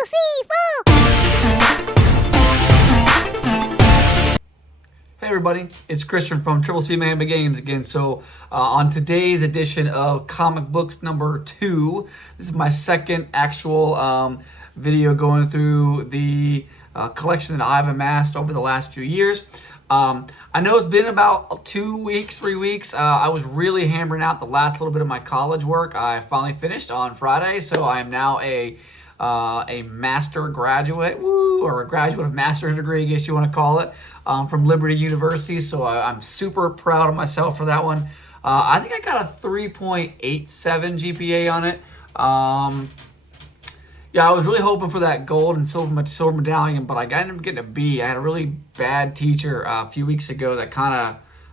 Hey everybody, it's Christian from Triple C Mamba Games again. So on today's edition of Comic Books number 2, this is my second actual video going through the collection that I've amassed over the last few years. I know it's been about 2 weeks, 3 weeks. I was really hammering out the last little bit of my college work. I finally finished on Friday, so I am now a master graduate, or a graduate of master's degree, I guess you want to call it, from Liberty University. So I'm super proud of myself for that one. I think I got a 3.87 GPA on it. Yeah, I was really hoping for that gold and silver medallion, but I ended up getting a B. I had a really bad teacher a few weeks ago that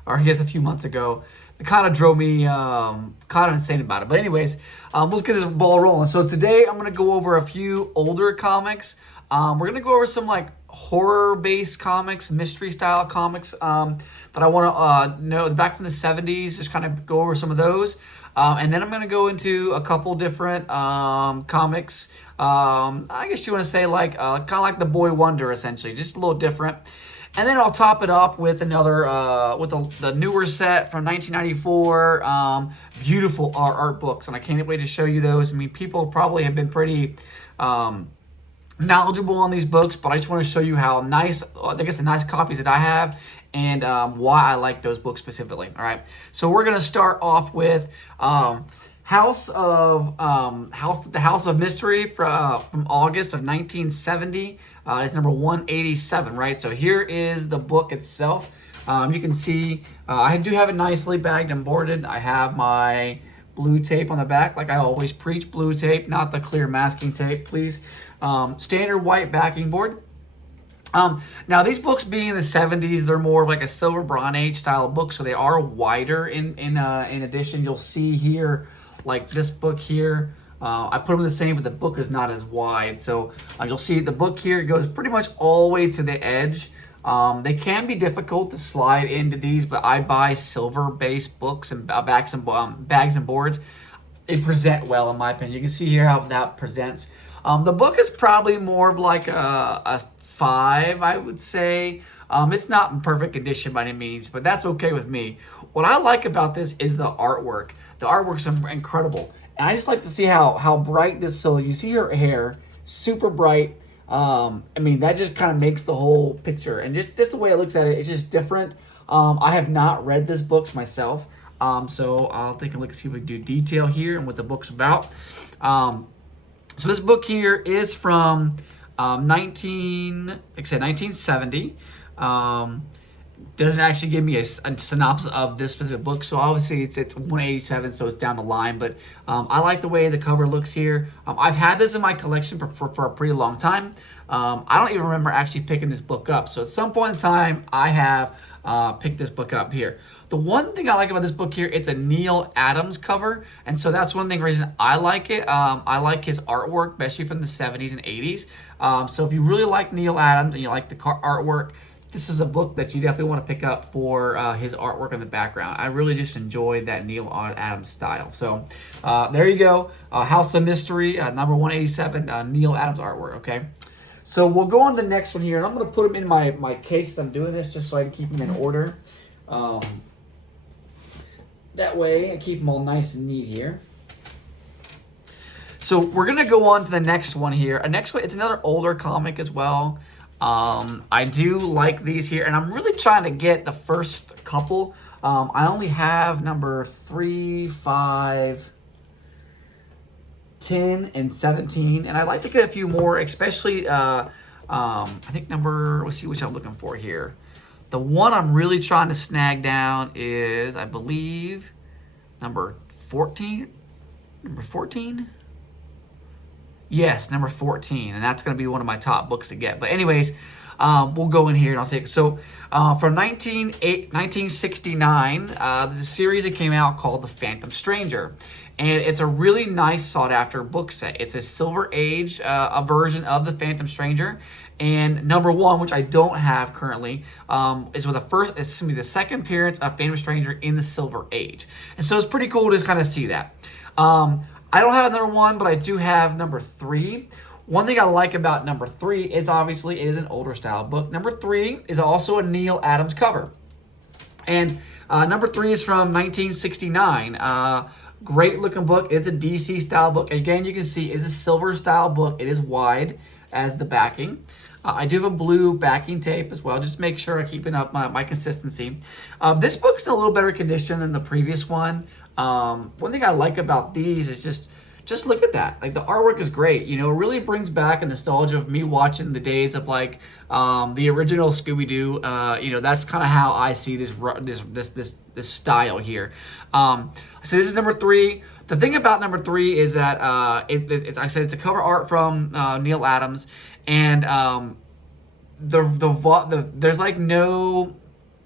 or I guess a few months ago, that kind of drove me kind of insane about it. But anyways, let's get this ball rolling. So today I'm going to go over a few older comics. We're going to go over some like horror-based comics, mystery-style comics that I want to know back from the 70s, just kind of go over some of those. And then I'm going to go into a couple different comics. I guess you want to say like kind of like the Boy Wonder, essentially, just a little different. And then I'll top it up with another, with the newer set from 1994. Beautiful art books, and I can't wait to show you those. I mean, people probably have been pretty knowledgeable on these books, but I just want to show you how nice, I guess the nice copies that I have, and why I like those books specifically. All right, so we're gonna start off with the House of Mystery from August of 1970. It's number 187, right? So here is the book itself. You can see I do have it nicely bagged and boarded. I have my blue tape on the back, like I always preach, blue tape, not the clear masking tape, please. Standard white backing board. Now these books being in the 70s, they're more of like a silver bronze age style book, so they are wider. In addition, you'll see here, like this book here, I put them the same, but the book is not as wide. So you'll see the book here goes pretty much all the way to the edge. They can be difficult to slide into these, but I buy silver-based books and bags and boards. They present well, in my opinion. You can see here how that presents. The book is probably more of like a 5, I would say. It's not in perfect condition by any means, but that's okay with me. What I like about this is the artwork. The artwork's incredible. And I just like to see how bright this, so you see her hair, super bright. I mean, that just kind of makes the whole picture. And just the way it looks at it, it's just different. I have not read this book myself. So I'll take a look and see if we can do detail here and what the book's about. So this book here is from 1970. Doesn't actually give me a synopsis of this specific book, so obviously it's 187, so it's down the line. But I like the way the cover looks here. I've had this in my collection for a pretty long time. I don't even remember actually picking this book up. So at some point in time, I have picked this book up here. The one thing I like about this book here, it's a Neal Adams cover, and so that's one reason I like it. I like his artwork, especially from the 70s and 80s. So if you really like Neal Adams and you like the artwork, this is a book that you definitely want to pick up for his artwork in the background. I really just enjoy that Neal Adams style. So there you go. House of Mystery, number 187, Neal Adams artwork, okay? So we'll go on to the next one here, and I'm going to put them in my case as I'm doing this, just so I can keep them in order. That way, I keep them all nice and neat here. So we're going to go on to the next one here. Next one, it's another older comic as well. I do like these here, and I'm really trying to get the first couple. I only have number 3, 5, 10, and 17, and I'd like to get a few more, especially, I think let's see which I'm looking for here. The one I'm really trying to snag down is, I believe, number 14? Number 14? Yes, number 14, and that's going to be one of my top books to get. But anyways, we'll go in here and I'll take it. So from 1969, there's a series that came out called The Phantom Stranger. And it's a really nice sought-after book set. It's a Silver Age version of The Phantom Stranger. And number 1, which I don't have currently, is with the second appearance of Phantom Stranger in the Silver Age. And so it's pretty cool to kind of see that. I don't have number 1, but I do have number 3, One thing I like about number 3 is obviously it is an older style book. Number 3 is also a Neal Adams cover. And number 3 is from 1969. Great looking book. It's a DC style book. Again, you can see it's a silver style book. It is wide as the backing. I do have a blue backing tape as well. Just make sure I'm keeping up my consistency. This book's in a little better condition than the previous one. One thing I like about these is just look at that. Like, the artwork is great. You know, it really brings back a nostalgia of me watching the days of like the original Scooby-Doo. You know, that's kind of how I see this style here. So this is number 3. The thing about number 3 is that like I said, it's a cover art from Neal Adams, and there's like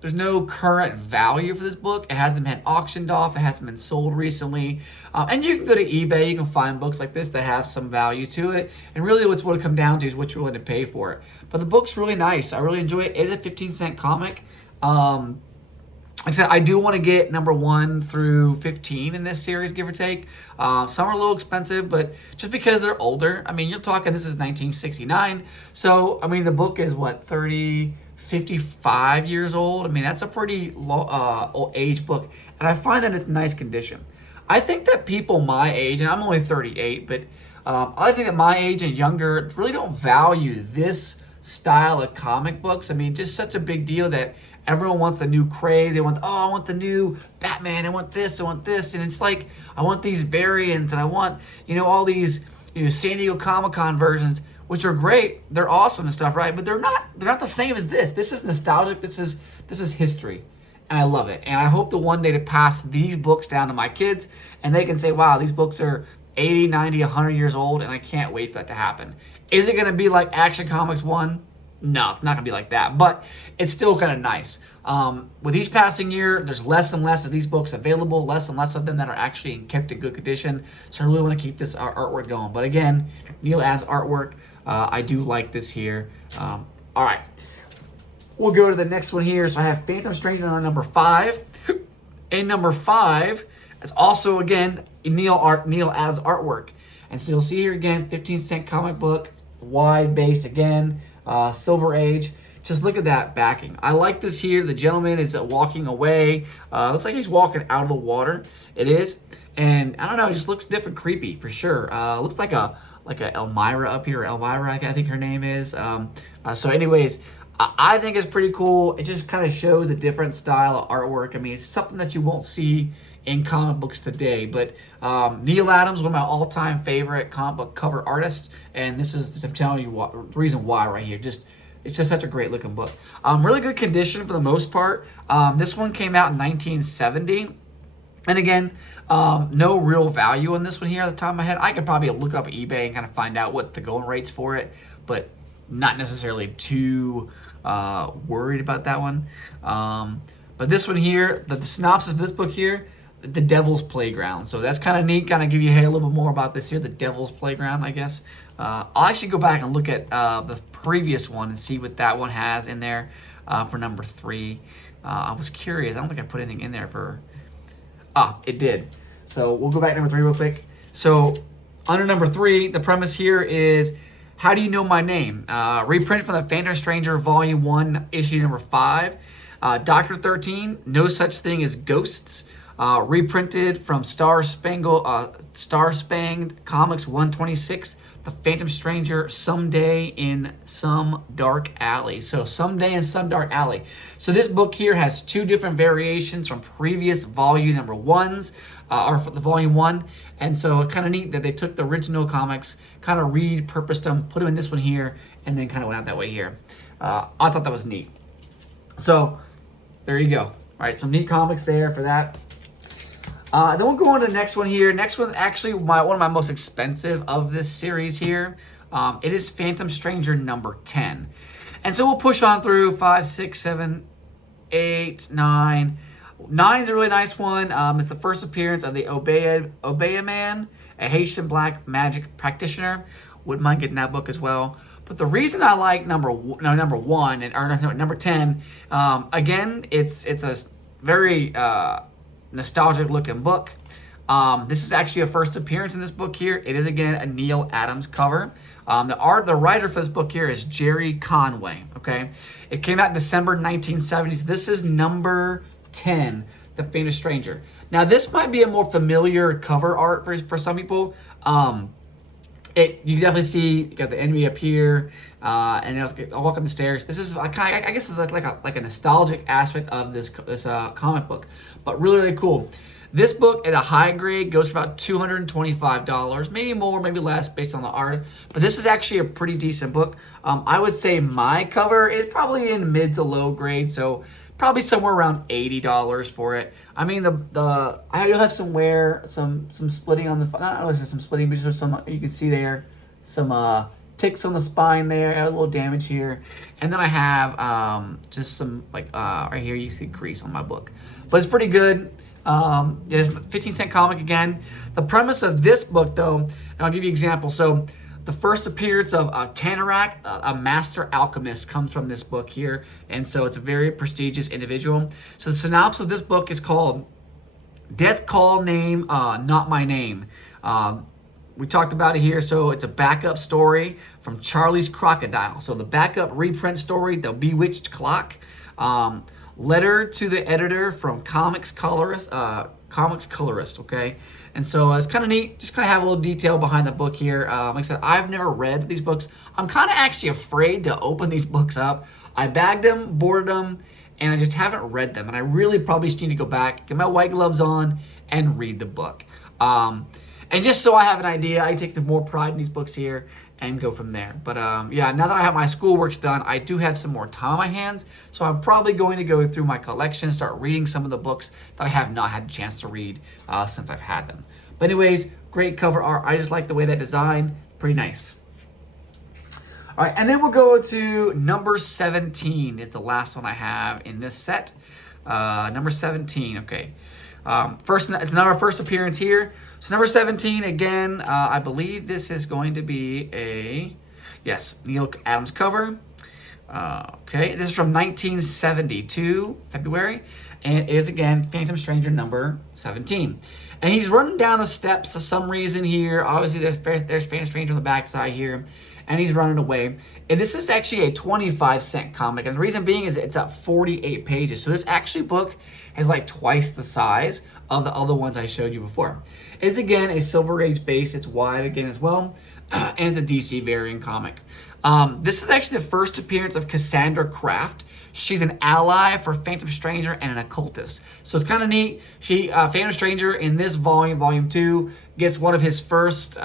there's no current value for this book. It hasn't been auctioned off. It hasn't been sold recently. And you can go to eBay. You can find books like this that have some value to it. And really what it come down to is what you're willing to pay for it. But the book's really nice. I really enjoy it. It is a 15-cent comic. Like I said, I do want to get number 1 through 15 in this series, give or take. Some are a little expensive, but just because they're older. I mean, you're talking, this is 1969. So, I mean, the book is, what, 55 years old. I mean, that's a pretty old age book, and I find that it's in nice condition. I think that people my age, and I'm only 38, but I think that my age and younger really don't value this style of comic books. I mean, just such a big deal that everyone wants the new craze. They want, I want the new Batman. I want this. And it's like, I want these variants, and I want, all these, San Diego Comic-Con versions, which are great. They're awesome and stuff, right? But they're not the same as this. This is nostalgic. This is history. And I love it. And I hope to one day to pass these books down to my kids, and they can say, wow, these books are 80, 90, 100 years old, and I can't wait for that to happen. Is it going to be like Action Comics 1? No, it's not going to be like that, but it's still kind of nice. With each passing year, there's less and less of these books available, less and less of them that are actually kept in good condition, so I really want to keep this artwork going. But again, Neal Adams artwork, I do like this here. All right, we'll go to the next one here. So I have Phantom Stranger on number 5. And number 5 is also, again, Neal Adams artwork. And so you'll see here again, 15-cent comic book, wide base again, Silver Age. Just look at that backing. I like this here. The gentleman is walking away. Looks like he's walking out of the water. It is. And I don't know, it just looks different, creepy for sure. Looks like a Elmira up here. Elmira, I think her name is. So anyways, I think it's pretty cool. It just kind of shows a different style of artwork. I mean, it's something that you won't see in comic books today. But Neal Adams, one of my all-time favorite comic book cover artists. And this is, I'm telling you, the reason why right here. It's just such a great looking book. Really good condition for the most part. This one came out in 1970. And again, no real value on this one here at the top of my head. I could probably look up eBay and kind of find out what the going rates for it, but not necessarily too worried about that one. But this one here, the synopsis of this book here, The Devil's Playground. So that's kind of neat. Kind of give you a little bit more about this here, The Devil's Playground, I guess. I'll actually go back and look at the previous one and see what that one has in there for number 3. I was curious. I don't think I put anything in there for... it did. So we'll go back to number 3 real quick. So under number 3, the premise here is, How Do You Know My Name? Reprinted from the Phantom Stranger Volume 1, issue number 5. Dr. 13, No Such Thing as Ghosts. Reprinted from Star Spanged Comics 126, The Phantom Stranger, Someday in Some Dark Alley. So Someday in Some Dark Alley. So this book here has 2 different variations from previous volume number 1s, or the volume 1. And so it's kind of neat that they took the original comics, kind of repurposed them, put them in this one here, and then kind of went out that way here. I thought that was neat. So there you go. All right, some neat comics there for that. Then we'll go on to the next one here. Next one's actually one of my most expensive of this series here. It is Phantom Stranger number 10. And so we'll push on through 5, 6, 7, 8, 9. 9's a really nice one. It's the first appearance of the Obeah Man, a Haitian black magic practitioner. Wouldn't mind getting that book as well. But the reason I like number 10, again, it's a very... nostalgic looking book. This is actually a first appearance in this book here. It is, again, a Neil Adams cover. The writer for this book here is Jerry Conway, okay? It came out in December 1970. So this is number 10, The Faintest Stranger. Now, this might be a more familiar cover art for some people. You can definitely see you got the enemy up here, and I'll walk up the stairs. This is I guess it's like a nostalgic aspect of this comic book, but really, really cool. This book at a high grade goes for about $225, maybe more, maybe less based on the art. But this is actually a pretty decent book. I would say my cover is probably in mid to low grade, so probably somewhere around $80 for it. I mean, I do have some splitting on the, not always some splitting, but just some, you can see there, some ticks on the spine there, a little damage here. And then I have just some, right here, you see crease on my book. But it's pretty good. It's a 15-cent comic again. The premise of this book, though, and I'll give you an example. So the first appearance of Tanarak, a master alchemist, comes from this book here. And so it's a very prestigious individual. So the synopsis of this book is called Death Call Name, Not My Name. We talked about it here. So it's a backup story from Charlie's Crocodile. So the backup reprint story, The Bewitched Clock. Letter to the editor from Comics Colorist, okay? And so it's kind of neat, just kind of have a little detail behind the book here. Like I said, I've never read these books. I'm kind of actually afraid to open these books up. I bagged them, boarded them, and I just haven't read them. And I really probably just need to go back, get my white gloves on, and read the book. And just so I have an idea, I take the more pride in these books here and go from there. But yeah, now that I have my schoolworks done, I do have some more time on my hands. So I'm probably going to go through my collection, start reading some of the books that I have not had a chance to read since I've had them. But anyways, great cover art. I just like the way that design, pretty nice. All right, and then we'll go to number 17 is the last one I have in this set. Number 17, okay. It's another first appearance here. So number 17, again, I believe this is going to be Neil Adams cover. Okay, this is from 1972, February, and it is, again, Phantom Stranger number 17. And he's running down the steps for some reason here. Obviously, there's Phantom Stranger on the backside here, and he's running away. And this is actually a 25-cent comic, and the reason being is it's at 48 pages. So this actually book is like twice the size of the other ones I showed you before. It's, again, a Silver Age base. It's wide again as well, and it's a DC variant comic. This is actually the first appearance of Cassandra Kraft. She's an ally for Phantom Stranger and an occultist. So it's kind of neat. Phantom Stranger in this volume 2, gets one of his first,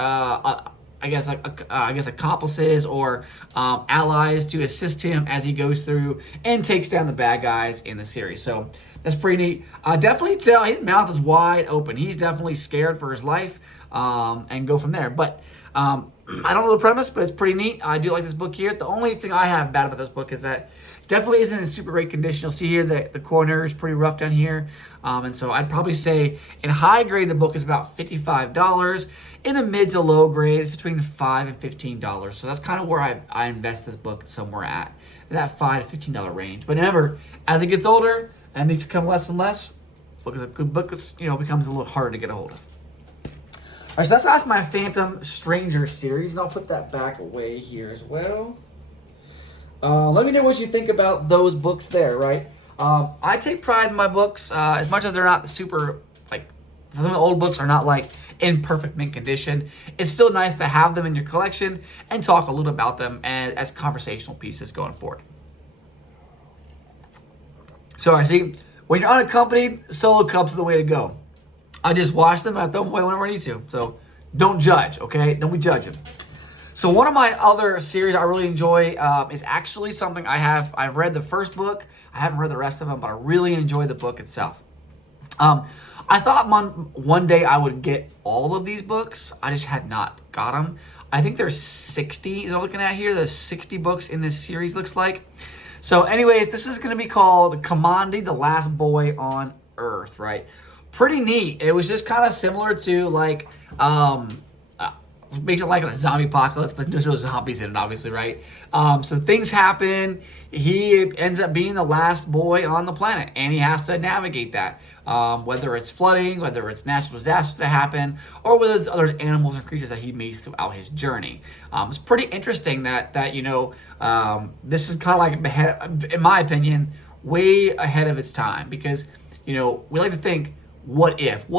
accomplices or allies to assist him as he goes through and takes down the bad guys in the series. So that's pretty neat. Definitely tell his mouth is wide open. He's definitely scared for his life, and go from there. But I don't know the premise, but it's pretty neat. I do like this book here. The only thing I have bad about this book is that it definitely isn't in super great condition. You'll see here that the corner is pretty rough down here. And so I'd probably say in high grade, the book is about $55. In a mid to low grade, it's between $5 and $15. So that's kind of where I invest this book somewhere at that $5 to $15 range. But remember, as it gets older and needs to come less and less, book is a good book, becomes a little harder to get a hold of. All right, so that's my Phantom Stranger series, and I'll put that back away here as well. Let me know what you think about those books there, right? I take pride in my books, as much as they're not super, some of the old books are not, in perfect mint condition. It's still nice to have them in your collection and talk a little about them as conversational pieces going forward. So, I see, when you're unaccompanied, solo cups are the way to go. I just wash them and I throw them away whenever I need to. So don't judge, okay? Don't be judging. So one of my other series I really enjoy is actually something I've read the first book. I haven't read the rest of them, but I really enjoy the book itself. I thought one day I would get all of these books. I just had not got them. I think there's 60, I'm looking at here. There's 60 books in this series, looks like. So anyways, this is going to be called Kamandi, the Last Boy on Earth, right? Pretty neat. It was just kind of similar to makes it like a zombie apocalypse, but there's no zombies in it, obviously, right? So things happen. He ends up being the last boy on the planet, and he has to navigate that. Whether it's flooding, whether it's natural disasters that happen, or whether there's other animals and creatures that he meets throughout his journey. It's pretty interesting that this is kind of like, in my opinion, way ahead of its time, because we like to think, what if we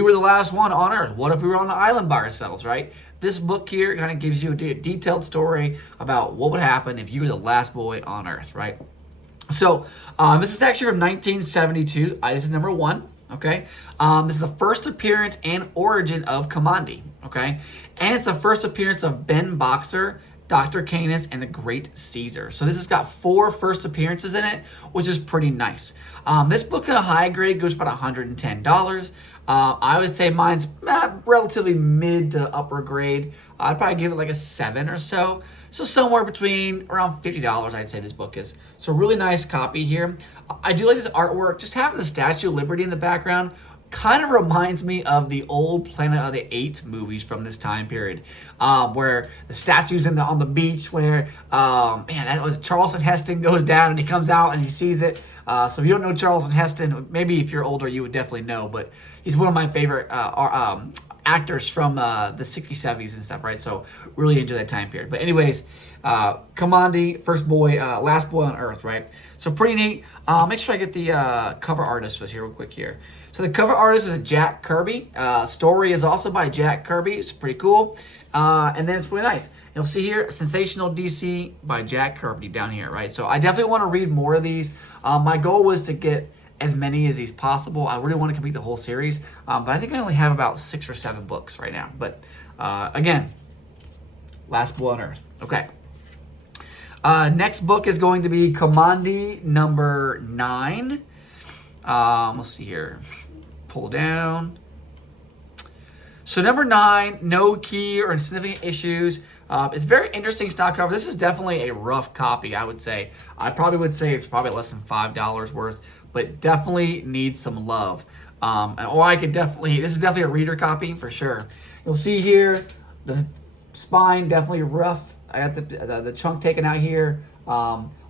were the last one on Earth? What if we were on an island by ourselves, right? This book here kind of gives you a detailed story about what would happen if you were the last boy on Earth, right? So this is actually from 1972. This is number 1, okay? This is the first appearance and origin of Kamandi, okay? And it's the first appearance of Ben Boxer, Dr. Canis, and the Great Caesar. So this has got 4 first appearances in it, which is pretty nice. This book at a high grade goes about $110. I would say mine's relatively mid to upper grade. I'd probably give it like a 7 or so. So somewhere between around $50, I'd say this book is. So really nice copy here. I do like this artwork. Just having the Statue of Liberty in the background kind of reminds me of the old Planet of the Apes movies from this time period, where the statue's on the beach, where that was Charlton Heston goes down and he comes out and he sees it. So if you don't know Charlton Heston, maybe if you're older you would definitely know, but he's one of my favorite actors from the 60s, 70s and stuff, right? So really enjoy that time period. But anyways, Kamandi, first boy, last boy on Earth, right? So pretty neat. Make sure I get the cover artist for this here real quick here. So the cover artist is Jack Kirby. Story is also by Jack Kirby. It's pretty cool. And then it's really nice. You'll see here, Sensational DC by Jack Kirby down here, right? So I definitely want to read more of these. My goal was to get as many as these possible. I really want to complete the whole series, but I think I only have about 6 or 7 books right now. But again, last boy on Earth. Okay. Next book is going to be Kamandi number 9. Let's see here. Pull down. So number 9, no key or significant issues. It's very interesting stock cover. This is definitely a rough copy, I would say. I probably would say it's probably less than $5 worth, but definitely needs some love. This is definitely a reader copy for sure. You'll see here, the spine definitely rough. I got the chunk taken out here.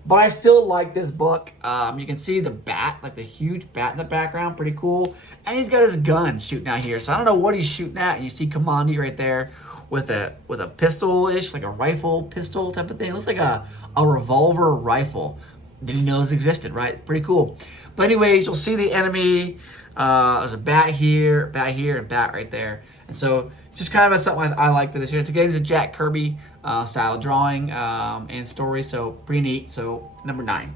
But I still like this book. You can see the bat, like the huge bat in the background, pretty cool. And he's got his gun shooting out here. So I don't know what he's shooting at. And you see Kamandi right there with a pistol-ish, like a rifle pistol type of thing. It looks like a revolver rifle. Didn't know this existed, right? Pretty cool. But anyways, you'll see the enemy. There's a bat here, and bat right there. And so just kind of something I like this here. Again, it's a Jack Kirby style drawing and story, so pretty neat. So number 9.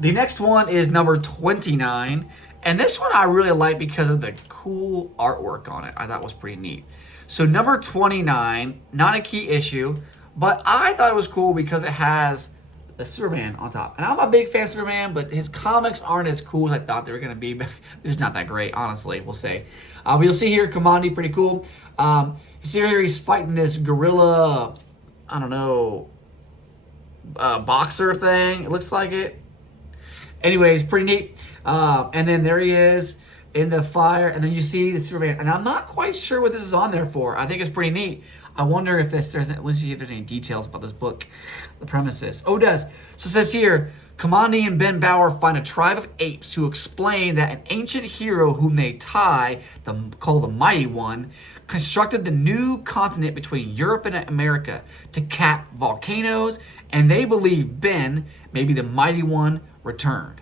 The next one is number 29. And this one I really like because of the cool artwork on it. I thought was pretty neat. So number 29, not a key issue, but I thought it was cool because it has the Superman on top. And I'm a big fan of Superman, but his comics aren't as cool as I thought they were going to be. They're just not that great, honestly, we'll say. But you'll see here, Kamandi, pretty cool. You see here, he's fighting this gorilla, I don't know, boxer thing. It looks like it. Anyways, pretty neat. And then there he is in the fire, and then you see the Superman. And I'm not quite sure what this is on there for. I think it's pretty neat. I wonder if let's see if there's any details about this book, the premises. Oh, it does. So it says here, Kamandi and Ben Bauer find a tribe of apes who explain that an ancient hero whom they call the Mighty One, constructed the new continent between Europe and America to cap volcanoes, and they believe Ben, maybe the Mighty One, returned.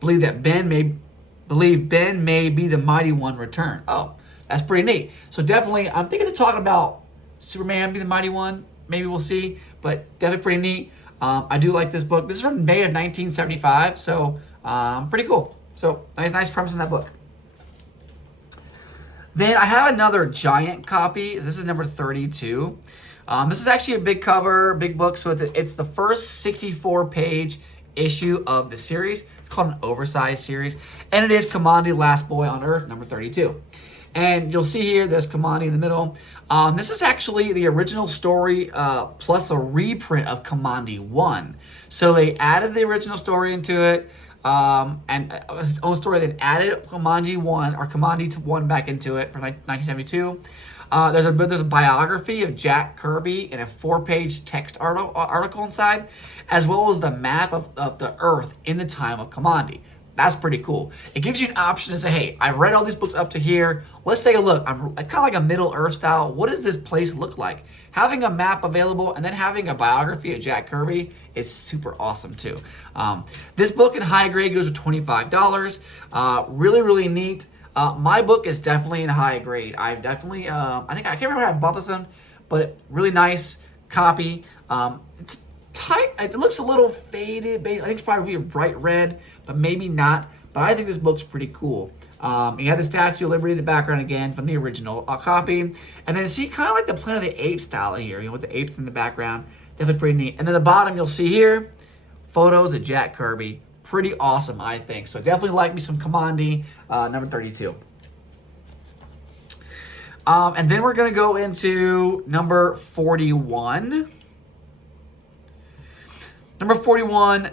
Believe Ben may be the Mighty One returned. Oh, that's pretty neat. So definitely, I'm thinking they're talking about Superman be the Mighty One. Maybe we'll see, but definitely pretty neat. I do like this book. This is from May of 1975, so pretty cool. So nice premise in that book. Then I have another giant copy. This is number 32. This is actually a big cover, big book. So it's the first 64-page issue of the series. It's called an oversized series. And it is Kamandi, Last Boy on Earth, number 32. And you'll see here, there's Kamandi in the middle. This is actually the original story plus a reprint of Kamandi 1. So they added the original story into it. and his own story. Then added Commandi 1 back into it for 1972. There's a biography of Jack Kirby and a 4-page text article inside, as well as the map of the Earth in the time of Commandi. That's pretty cool. It gives you an option to say, hey, I've read all these books up to here. Let's take a look. I'm kind of like a Middle Earth style. What does this place look like? Having a map available and then having a biography of Jack Kirby is super awesome too. This book in high grade goes for $25. Really, really neat. My book is definitely in high grade. I've definitely, I can't remember how I bought this one, but really nice copy. It's tight. It looks a little faded. I think it's probably a bright red, but maybe not. But I think this book's pretty cool. You have the Statue of Liberty in the background again from the original copy. And then see kind of like the Planet of the Apes style here, with the apes in the background. Definitely pretty neat. And then the bottom you'll see here, photos of Jack Kirby. Pretty awesome, I think. So definitely like me some Commandi, number 32. And then we're going to go into number 41. Number 41,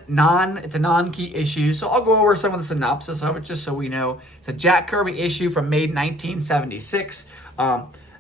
it's a non-key issue. So I'll go over some of the synopsis of it just so we know. It's a Jack Kirby issue from May 1976.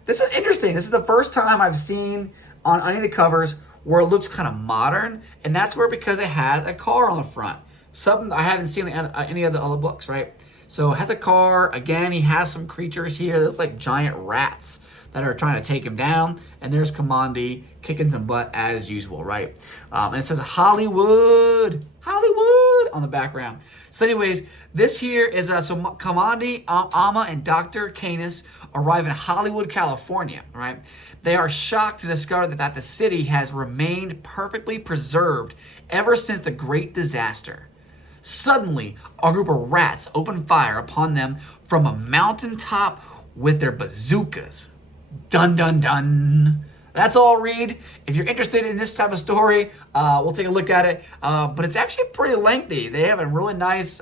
This is interesting. This is the first time I've seen on any of the covers where it looks kind of modern. And that's because it has a car on the front. Something I haven't seen in any of the other books, right? So it has a car. Again, he has some creatures here that look like giant rats that are trying to take him down. And there's Commandi kicking some butt as usual, right? And it says Hollywood on the background. So anyways, this here is, so Commandi, Amma, and Dr. Canis arrive in Hollywood, California, right? They are shocked to discover that the city has remained perfectly preserved ever since the Great Disaster. Suddenly, a group of rats open fire upon them from a mountaintop with their bazookas. Dun, dun, dun. That's all I'll read. If you're interested in this type of story, we'll take a look at it. But it's actually pretty lengthy. They have a really nice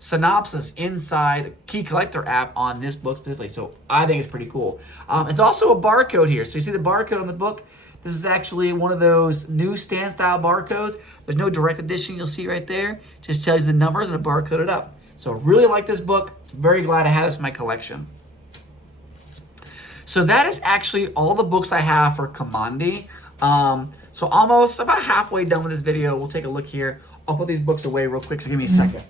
synopsis inside Key Collector app on this book specifically. So I think it's pretty cool. It's also a barcode here. So you see the barcode on the book? This is actually one of those newsstand style barcodes. There's no direct edition you'll see right there. Just tells you the numbers and a barcode it up. So I really like this book. Very glad I have this in my collection. So that is actually all the books I have for Commandi. So almost about halfway done with this video. We'll take a look here. I'll put these books away real quick, so give me a second.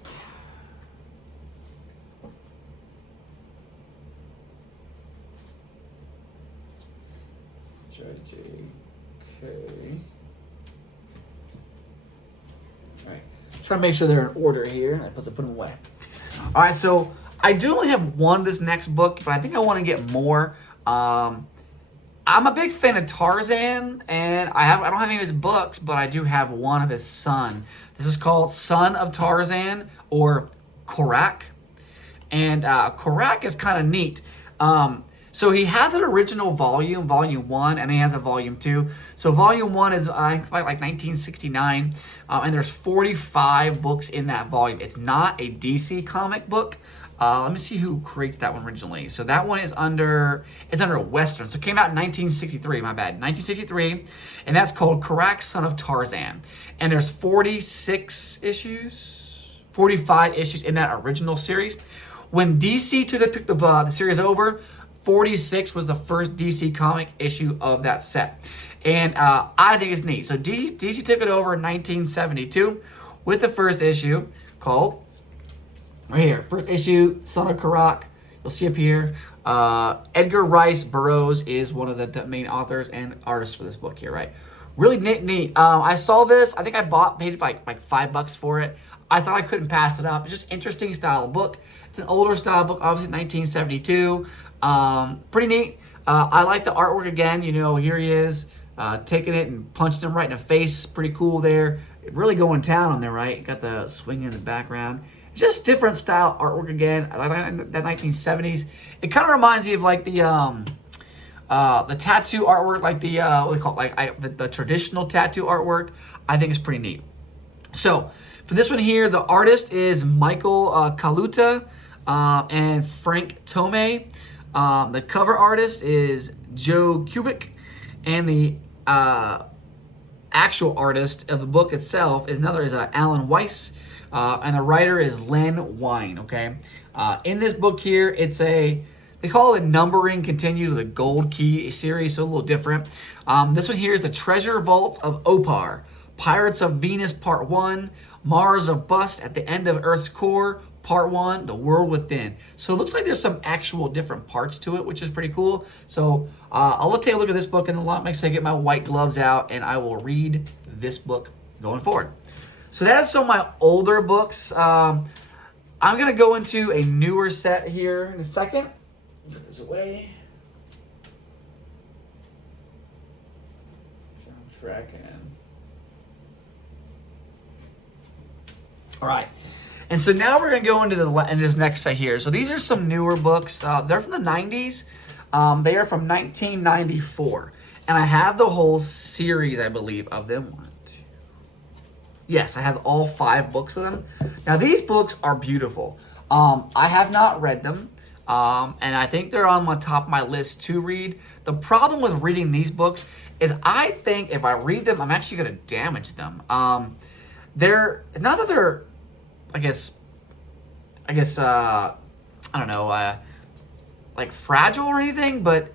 JJK. All right. Try to make sure they're in order here. And I put them away. All right, so I do only have one of this next book, but I think I want to get more. I'm a big fan of Tarzan, and I don't have any of his books, but I do have one of his son. This is called Son of Tarzan, or Korak. And Korak is kind of neat. So he has an original volume 1, and he has a volume 2. So volume 1 is I think like 1969, and there's 45 books in that volume. It's not a DC comic book. Let me see who creates that one originally. So that one is under Western. So it came out in 1963, my bad. 1963, and that's called Korak, Son of Tarzan. And there's 45 issues in that original series. When DC took the series over, 46 was the first DC comic issue of that set. And I think it's neat. So DC took it over in 1972 with the first issue called, right here, first issue, Son of Korak. You'll see up here. Edgar Rice Burroughs is one of the main authors and artists for this book here, right? Really neat. I saw this. I think I paid like $5 for it. I thought I couldn't pass it up. It's just interesting style of book. It's an older style book, obviously 1972. Pretty neat. I like the artwork again. You know, here he is taking it and punching him right in the face. Pretty cool there. Really going town on there, right? Got the swing in the background. It's just different style artwork again. I like that 1970s. It kind of reminds me of like the tattoo artwork, like the what do they call it? Like the traditional tattoo artwork. I think it's pretty neat. So for this one here, the artist is Michael Kaluta and Frank Tomei. The cover artist is Joe Kubik, and the actual artist of the book itself is Alan Weiss. and the writer is Len Wein, okay? In this book here, they call it Numbering Continue, the Gold Key series, so a little different. This one here is the Treasure Vaults of Opar, Pirates of Venus Part 1, Mars of Bust at the End of Earth's Core, Part 1, The World Within. So it looks like there's some actual different parts to it, which is pretty cool. So I'll take a look at this book in a lot. Makes I get my white gloves out, and I will read this book going forward. So that is some of my older books. I'm going to go into a newer set here in a second. Put this away. I'm tracking. All right. And so now we're going to go into this next set here. So these are some newer books. They're from the 90s. They are from 1994. And I have the whole series, I believe, of them. Yes, I have all 5 books of them. Now, these books are beautiful. I have not read them. And I think they're on the top of my list to read. The problem with reading these books is I think if I read them, I'm actually going to damage them. They're not that they're, I guess, I don't know, like fragile or anything, but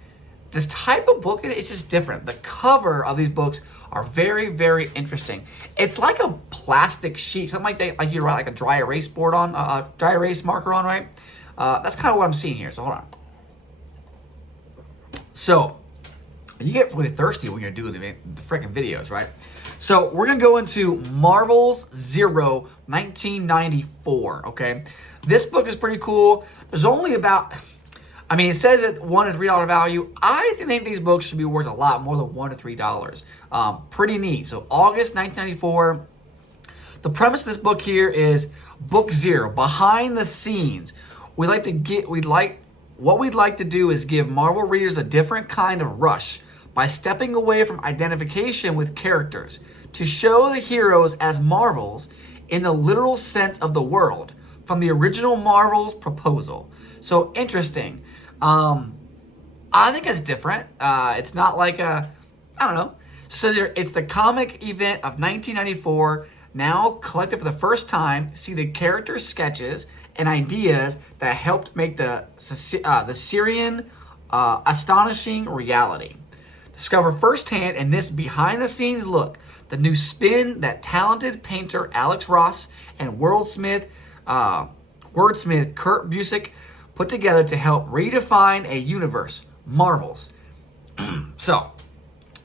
this type of book, it's just different. The cover of these books are very, very interesting. It's like a plastic sheet, something like that, like you write like a dry erase board on, a dry erase marker on, right? That's kind of what I'm seeing here. So hold on. So you get really thirsty when you're doing the freaking videos, right? So we're gonna go into Marvel's Zero 1994. Okay, this book is pretty cool. There's only about, I mean, it says that $1 to $3 value. I think these books should be worth a lot more than $1 to $3. Pretty neat. So August 1994. The premise of this book here is Book Zero, behind the scenes. What we'd like to do is give Marvel readers a different kind of rush by stepping away from identification with characters to show the heroes as Marvels in the literal sense of the world from the original Marvel's proposal. So interesting. I think it's different. It's not like I don't know. So here, it's the comic event of 1994, now collected for the first time. See the characters' sketches and ideas that helped make the Syrian astonishing reality. Discover firsthand in this behind-the-scenes look the new spin that talented painter Alex Ross and wordsmith Kurt Busiek put together to help redefine a universe, Marvel's. So,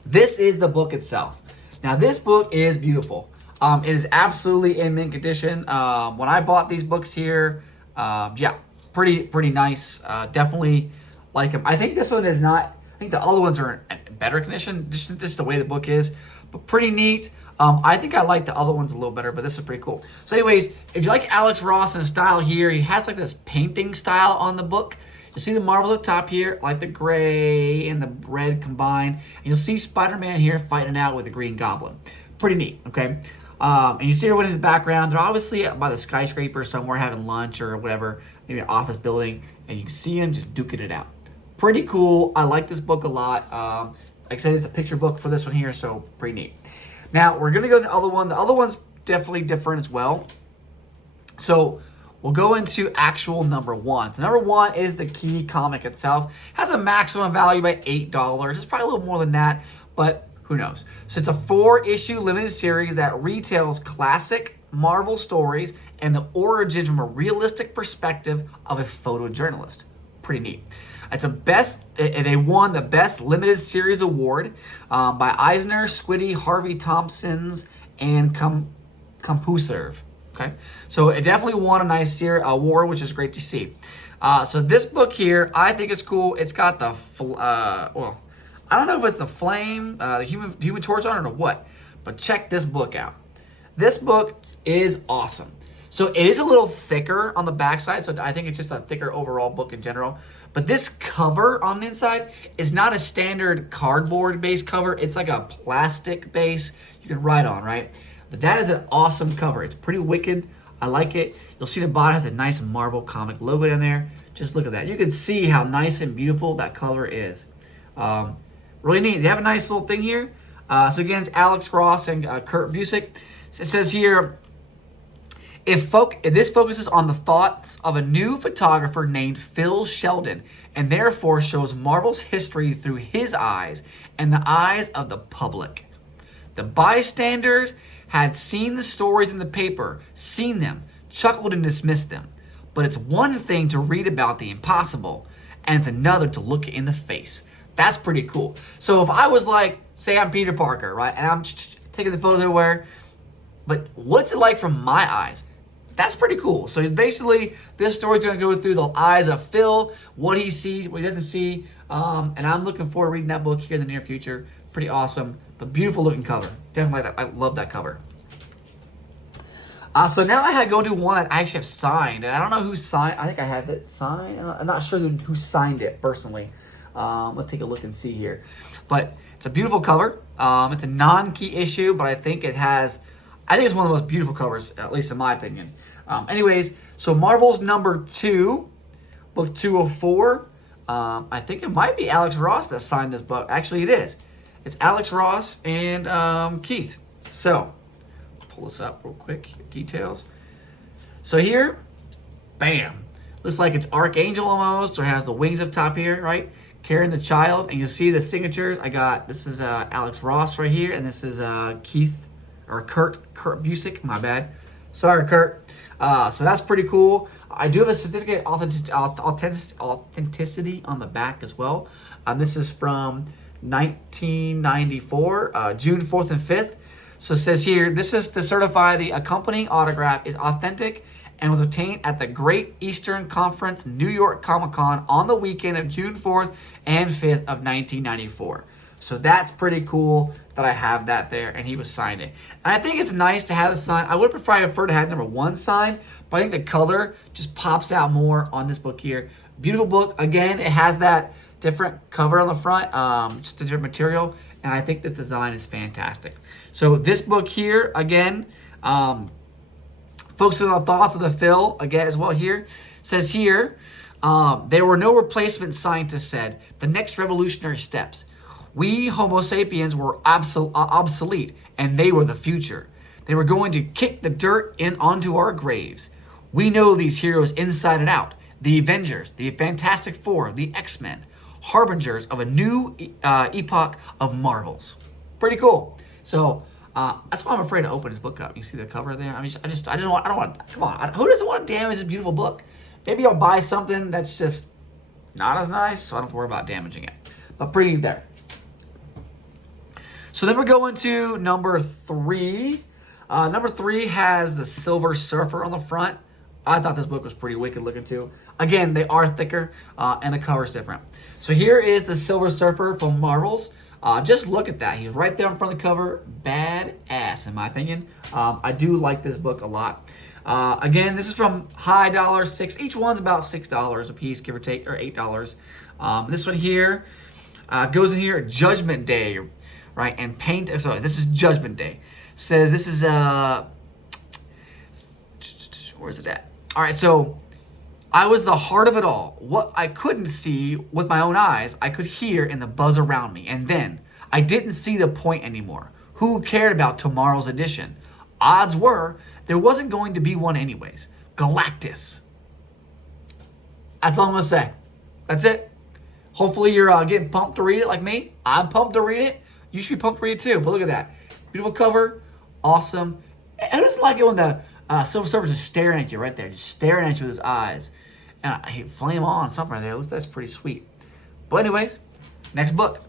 this is the book itself. Now, this book is beautiful. It is absolutely in mint condition. When I bought these books here, yeah, pretty nice. Definitely like them. I think this one is not. I think the other ones are in better condition. Just the way the book is, but pretty neat. I think I like the other ones a little better, but this is pretty cool. So, anyways, if you like Alex Ross and the style here, he has like this painting style on the book. You'll see the Marvels up top here, like the gray and the red combined. And you'll see Spider-Man here fighting out with the Green Goblin. Pretty neat, okay? And you see everyone in the background. They're obviously by the skyscraper somewhere having lunch or whatever, maybe an office building, and you can see them just duking it out. Pretty cool. I like this book a lot. Like I said, it's a picture book for this one here, so pretty neat. Now, we're going to go to the other one. The other one's definitely different as well. So, we'll go into actual number one. So, number one is the key comic itself. It has a maximum value by $8. It's probably a little more than that, but who knows? So, it's a 4-issue limited series that retails classic Marvel stories and the origin from a realistic perspective of a photojournalist. Pretty neat. It's they won the Best Limited Series Award by Eisner, Squiddy, Harvey Thompson's, and CompuServe. Okay, so it definitely won a nice award, which is great to see. So this book here, I think it's cool. It's got the well, I don't know if it's the flame, the human torch on it or what, but check this book out. This book is awesome. So it is a little thicker on the backside, so I think it's just a thicker overall book in general. But this cover on the inside is not a standard cardboard-based cover. It's like a plastic base you can write on, right? But that is an awesome cover. It's pretty wicked. I like it. You'll see the bottom has a nice Marvel comic logo down there. Just look at that. You can see how nice and beautiful that cover is. Really neat. They have a nice little thing here. So again, it's Alex Ross and Kurt Busiek. It says here, If this focuses on the thoughts of a new photographer named Phil Sheldon, and therefore shows Marvel's history through his eyes and the eyes of the public. The bystanders had seen the stories in the paper, seen them, chuckled and dismissed them. But it's one thing to read about the impossible, and it's another to look it in the face. That's pretty cool. So if I was like, say I'm Peter Parker, right, and I'm taking the photos everywhere, but what's it like from my eyes? That's pretty cool. So basically, this story's going to go through the eyes of Phil, what he sees, what he doesn't see, and I'm looking forward to reading that book here in the near future. Pretty awesome, but beautiful looking cover. Definitely like that. I love that cover. So now I had to go do one that I actually have signed, and I don't know who signed. I think I have it signed. I'm not sure who signed it personally. Let's take a look and see here. But it's a beautiful cover. It's a non-key issue, but I think it's one of the most beautiful covers, at least in my opinion. Anyways, so Marvel's number 2, book 204. I think it might be Alex Ross that signed this book. Actually, it is. It's Alex Ross and Keith. So, pull this up real quick. Details. So here, bam. Looks like it's Archangel almost, or has the wings up top here, right? Carrying the child, and you'll see the signatures. This is Alex Ross right here, and this is Keith, or Kurt Busick, my bad. Sorry, Kurt. So that's pretty cool. I do have a certificate of authenticity on the back as well. This is from 1994, June 4th and 5th. So it says here, this is to certify the accompanying autograph is authentic and was obtained at the Great Eastern Conference New York Comic Con on the weekend of June 4th and 5th of 1994. So that's pretty cool that I have that there, and he was signed it. And I think it's nice to have the sign. I would prefer to have number 1 signed, but I think the color just pops out more on this book here. Beautiful book. Again, it has that different cover on the front, just a different material, and I think this design is fantastic. So this book here, again, focusing on the thoughts of the Phil, again, as well here, says here, there were no replacements, scientists said. The next revolutionary steps. We Homo sapiens were obsolete, and they were the future. They were going to kick the dirt onto our graves. We know these heroes inside and out. The Avengers, the Fantastic Four, the X-Men, harbingers of a new epoch of Marvels. Pretty cool. So that's why I'm afraid to open this book up. You see the cover there? I don't want. Come on, who doesn't want to damage this beautiful book? Maybe I'll buy something that's just not as nice, so I don't have to worry about damaging it. But pretty there. So then we're going to number 3. Number 3 has the Silver Surfer on the front. I thought this book was pretty wicked looking too. Again, they are thicker and the cover's different. So here is the Silver Surfer from Marvels. Just look at that. He's right there in front of the cover. Badass, in my opinion. I do like this book a lot. Again, this is from high dollar, each one's about $6 a piece, give or take, or $8. This one here goes in here, Judgment Day, right? And this is Judgment Day. Says this is, where's it at? All right, so I was the heart of it all. What I couldn't see with my own eyes, I could hear in the buzz around me. And then I didn't see the point anymore. Who cared about tomorrow's edition? Odds were there wasn't going to be one anyways. Galactus. That's all I'm going to say. That's it. Hopefully you're getting pumped to read it like me. I'm pumped to read it. You should be pumped to read it too. But look at that. Beautiful cover. Awesome. I just like it when the Silver Surfer's just staring at you right there. Just staring at you with his eyes. And I hit flame on something right there. That's pretty sweet. But anyways, next book.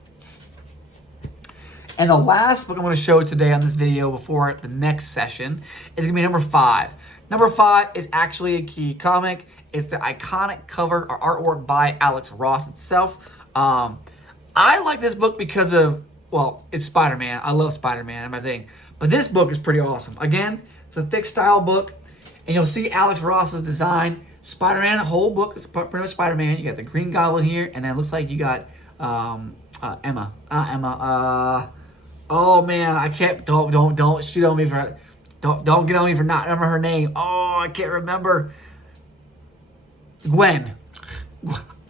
And the last book I'm going to show today on this video before the next session is going to be number 5. Number 5 is actually a key comic. It's the iconic cover or artwork by Alex Ross itself. I like this book because of, well, it's Spider-Man. I love Spider-Man and my thing. But this book is pretty awesome. Again, it's a thick style book. And you'll see Alex Ross's design. Spider-Man, the whole book is pretty much Spider-Man. You got the Green Goblin here. And then it looks like you got Emma. Oh man, I can't. Don't shoot on me for. Don't get on me for not remember her name. Oh, I can't remember. Gwen.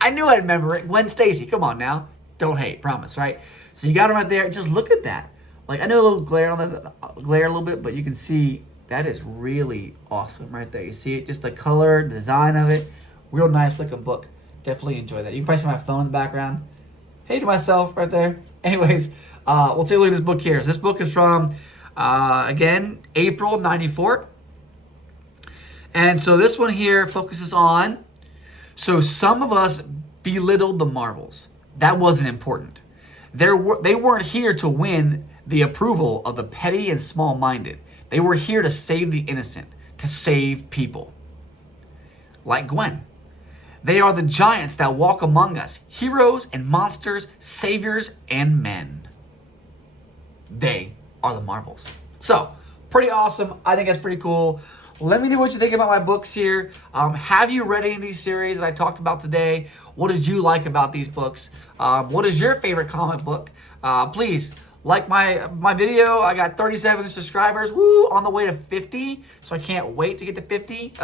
I knew I'd remember it. Gwen Stacy. Come on now. Don't hate. Promise, right? So you got them right there. Just look at that. Like I know a little glare on the glare a little bit, but you can see That is really awesome right there. You see it, just the color, design of it. Real nice looking book. Definitely enjoy that. You can probably see my phone in the background. Hey to myself right there. Anyways, we'll take a look at this book here. So this book is from, again, April 94. And so this one here focuses on, so some of us belittled the Marvels. That wasn't important. They weren't here to win the approval of the petty and small-minded. They were here to save the innocent, to save people. Like Gwen. They are the giants that walk among us, heroes and monsters, saviors and men. They are the Marvels. So, pretty awesome. I think that's pretty cool. Let me know what you think about my books here. Have you read any of these series that I talked about today? What did you like about these books? What is your favorite comic book? Please like my video. I got 37 subscribers. Woo! On the way to 50. So I can't wait to get to 50.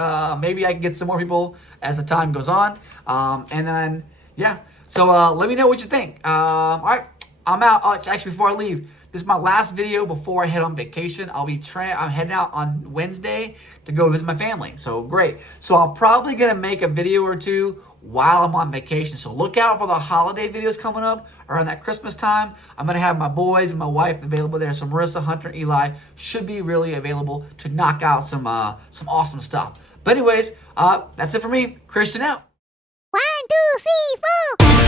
Maybe I can get some more people as the time goes on. And then, yeah. So let me know what you think. All right. I'm out. Oh, actually, before I leave, this is my last video before I head on vacation. I'm heading out on Wednesday to go visit my family. So great. So I'm probably gonna make a video or two while I'm on vacation. So look out for the holiday videos coming up around that Christmas time. I'm gonna have my boys and my wife available there. So Marissa, Hunter, and Eli should be really available to knock out some awesome stuff. But anyways, that's it for me. Christian out. 1, 2, 3, 4.